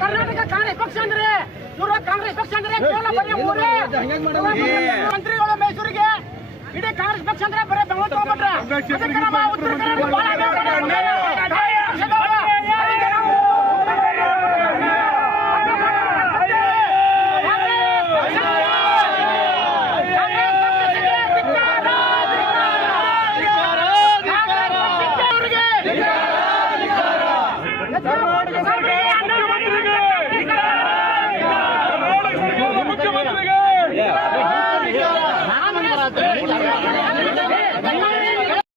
ಕರ್ನಾಟಕ ಕಾಂಗ್ರೆಸ್ ಪಕ್ಷ ಅಂದ್ರೆ ಇವರು ಕಾಂಗ್ರೆಸ್ ಪಕ್ಷ ಅಂದ್ರೆ ಕೇವಲ ಬರೀ ಮಂತ್ರಿಗಳು ಮೈಸೂರಿಗೆ ಇಡೀ ಕಾಂಗ್ರೆಸ್ ಪಕ್ಷ ಅಂದ್ರೆ ಬರೀ ಬೆಂಗಳೂರು